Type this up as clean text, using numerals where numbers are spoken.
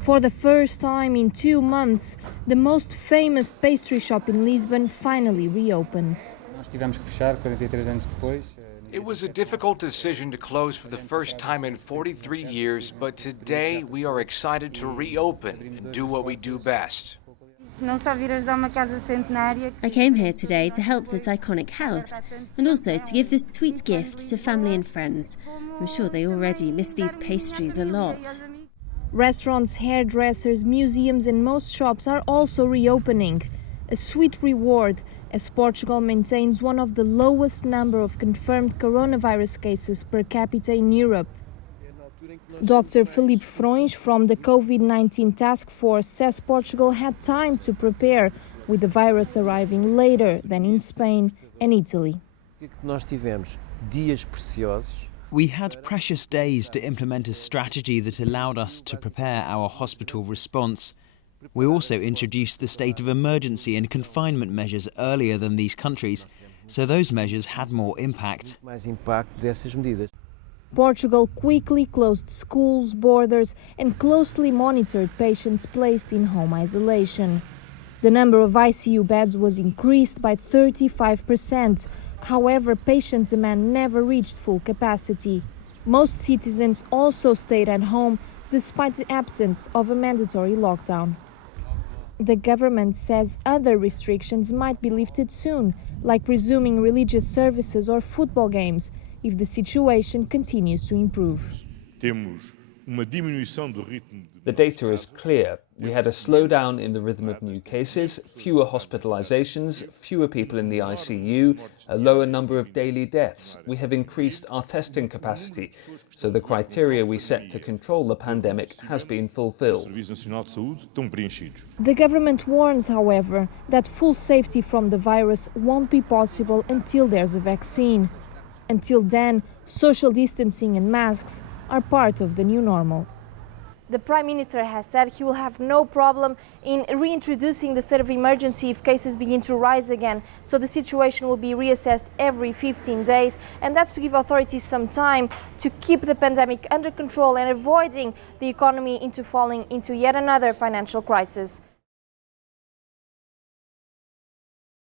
For the first time in 2 months, the most famous pastry shop in Lisbon finally reopens. It was a difficult decision to close for the first time in 43 years, but today we are excited to reopen and do what we do best. I came here today to help this iconic house and also to give this sweet gift to family and friends. I'm sure they already miss these pastries a lot. Restaurants, hairdressers, museums and most shops are also reopening. A sweet reward as Portugal maintains one of the lowest number of confirmed coronavirus cases per capita in Europe. Dr. Filipe FROES from the COVID-19 task force says Portugal had time to prepare, with the virus arriving later than in Spain and Italy. We had precious days to implement a strategy that allowed us to prepare our hospital response. We also introduced the state of emergency and confinement measures earlier than these countries, so those measures had more impact. Portugal quickly closed schools, borders, and closely monitored patients placed in home isolation. The number of ICU beds was increased by 35%. However, patient demand never reached full capacity. Most citizens also stayed at home despite the absence of a mandatory lockdown. The government says other restrictions might be lifted soon, like resuming religious services or football games, if the situation continues to improve. The data is clear. We had a slowdown in the rhythm of new cases, fewer hospitalizations, fewer people in the ICU, a lower number of daily deaths. We have increased our testing capacity, so the criteria we set to control the pandemic has been fulfilled. The government warns, however, that full safety from the virus won't be possible until there's a vaccine. Until then, social distancing and masks are part of the new normal. The Prime Minister has said he will have no problem in reintroducing the state of emergency if cases begin to rise again. So the situation will be reassessed every 15 days, and that's to give authorities some time to keep the pandemic under control and avoiding the economy into falling into yet another financial crisis.